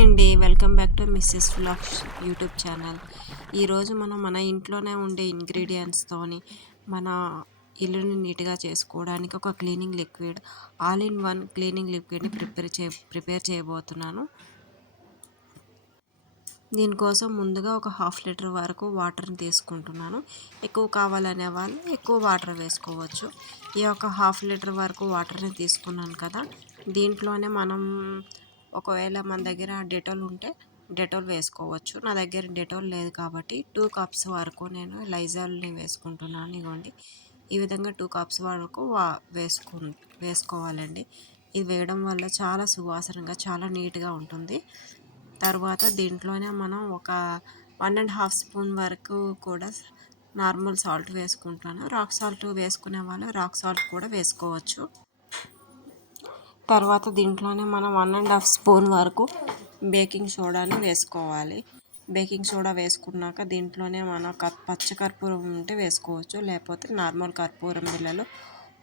Hi అండి. Welcome back to Mrs Flax YouTube channel. ఈరోజు మనం మన ఇంట్లోనే ఉండే ఇంగ్రీడియంట్స్తోని మన ఇల్లుని నీట్గా చేసుకోవడానికి ఒక cleaning liquid all in one cleaning లిక్విడ్ని prepare చే ప్రిపేర్ చేయబోతున్నాను. దీనికోసం ముందుగా ఒక హాఫ్ లీటర్ వరకు వాటర్ని తీసుకుంటున్నాను. ఎక్కువ కావాలనే వాళ్ళు ఎక్కువ వాటర్ వేసుకోవచ్చు. ఈ యొక్క హాఫ్ లీటర్ వరకు వాటర్ని తీసుకున్నాను కదా. దీంట్లోనే మనం ఒకవేళ మన దగ్గర డెటాల్ ఉంటే డెటాల్ వేసుకోవచ్చు. నా దగ్గర డెటాల్ లేదు కాబట్టి టూ కప్స్ వరకు నేను లైజాల్ని వేసుకుంటున్నాను. ఇవ్వండి ఈ విధంగా టూ కప్స్ వరకు వా వేసుకు వేసుకోవాలండి. ఇది వేయడం వల్ల చాలా సువాసనగా చాలా నీట్గా ఉంటుంది. తర్వాత దీంట్లోనే మనం ఒక వన్ అండ్ హాఫ్ స్పూన్ వరకు కూడా నార్మల్ సాల్ట్ వేసుకుంటాను రాక్ సాల్ట్ వేసుకునే వాళ్ళు రాక్ సాల్ట్ కూడా వేసుకోవచ్చు. తర్వాత దీంట్లోనే మనం వన్ అండ్ హాఫ్ స్పూన్ వరకు బేకింగ్ సోడాని వేసుకోవాలి. బేకింగ్ సోడా వేసుకున్నాక దీంట్లోనే మన పచ్చ కర్పూరం ఉంటే వేసుకోవచ్చు. లేకపోతే నార్మల్ కర్పూరం బిళ్ళలు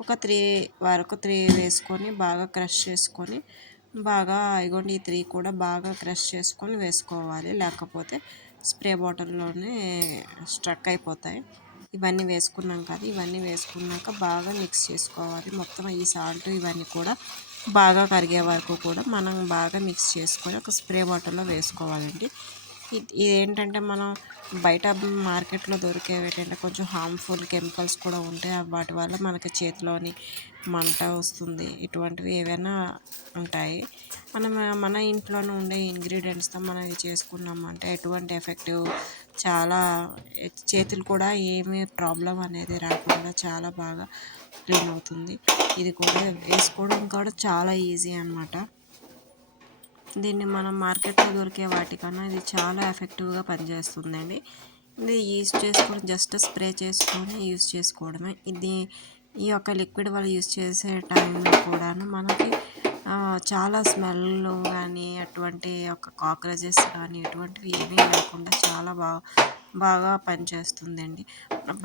ఒక త్రీ వరకు త్రీ వేసుకొని బాగా క్రష్ చేసుకొని బాగా ఇగోండి ఈ త్రీ కూడా బాగా క్రష్ చేసుకొని వేసుకోవాలి. లేకపోతే స్ప్రే బాటిల్లోనే స్ట్రక్ అయిపోతాయి. ఇవన్నీ వేసుకున్నాం కదా ఇవన్నీ వేసుకున్నాక బాగా మిక్స్ చేసుకోవాలి. మొత్తం ఈ సాల్ట్ ఇవన్నీ కూడా బాగా కరిగే వరకు కూడా మనం బాగా మిక్స్ చేసుకొని ఒక స్ప్రే బాటిల్లో వేసుకోవాలండి. ఇదేంటంటే మనం బయట మార్కెట్లో దొరికేవి ఏంటంటే కొంచెం హార్మ్ఫుల్ కెమికల్స్ కూడా ఉంటాయి. వాటి వల్ల మనకి చేతిలోని మంట వస్తుంది. ఇటువంటివి ఏవైనా ఉంటాయి. మనం మన ఇంట్లోనే ఉండే ఇంగ్రీడియంట్స్తో మనం ఇది చేసుకున్నామంటే ఎటువంటి ఎఫెక్టివ్ చాలా చేతులు కూడా ఏమీ ప్రాబ్లం అనేది రాకుండా చాలా బాగా క్లీన్ అవుతుంది. ఇది కూడా వేసుకోవడం కూడా చాలా ఈజీ అనమాట దీన్ని మనం మార్కెట్లో దొరికే వాటికన్నా ఇది చాలా ఎఫెక్టివ్గా పనిచేస్తుందండి. ఇది యూజ్ చేసుకొని జస్ట్ స్ప్రే చేసుకొని యూజ్ చేసుకోవడమే. ఇది ఈ యొక్క లిక్విడ్ వల్ల యూజ్ చేసే టైంలో కూడాను మనకి చాలా స్మెల్ కానీ అటువంటి యొక్క కాక్రోచెస్ కానీ ఎటువంటివి ఏమీ లేకుండా చాలా బాగా బాగా పనిచేస్తుందండి.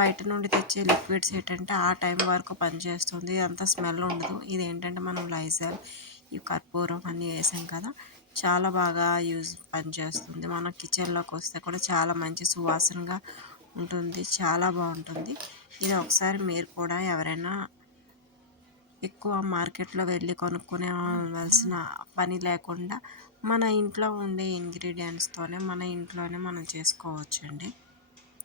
బయట నుండి తెచ్చే లిక్విడ్స్ ఏంటంటే ఆ టైం వరకు పనిచేస్తుంది. అంత స్మెల్ ఉండదు. ఇది ఏంటంటే మనం లైజాల్ ఈ కర్పూరం అన్నీ వేసాం కదా చాలా బాగా యూజ్ పనిచేస్తుంది మన కిచెన్లోకి వస్తే కూడా చాలా మంచి సువాసనగా ఉంటుంది. చాలా బాగుంటుంది. ఇది ఒకసారి మీరు కూడా ఎవరైనా ఎక్కువ మార్కెట్లో వెళ్ళి కొనుక్కునేవలసిన పని లేకుండా మన ఇంట్లో ఉండే ఇంగ్రీడియంట్స్తోనే మన ఇంట్లోనే మనం చేసుకోవచ్చండి.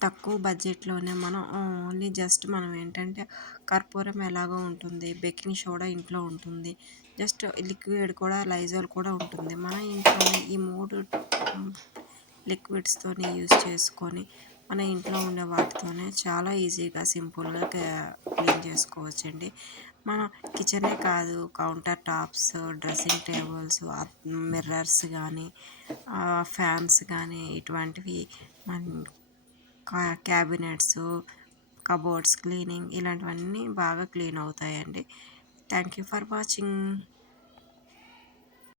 తక్కువ బడ్జెట్లోనే మనం ఓన్లీ జస్ట్ మనం ఏంటంటే కర్పూరం ఎలాగో ఉంటుంది బేకింగ్ సోడా ఇంట్లో ఉంటుంది జస్ట్ లిక్విడ్ కూడా లైజాల్ కూడా ఉంటుంది. మన ఇంట్లోనే ఈ మూడు లిక్విడ్స్తో యూజ్ చేసుకొని మన ఇంట్లో ఉండే వాటితోనే చాలా ఈజీగా సింపుల్గా క్లీన్ చేసుకోవచ్చండి. మన కిచెనే కాదు counter tops dressing tables mirrors కానీ ఫ్యాన్స్ కానీ ఇటువంటివి మన క్యాబినెట్స్ కబోర్డ్స్ క్లీనింగ్ ఇలాంటివన్నీ బాగా క్లీన్ అవుతాయండి. Thank you for watching.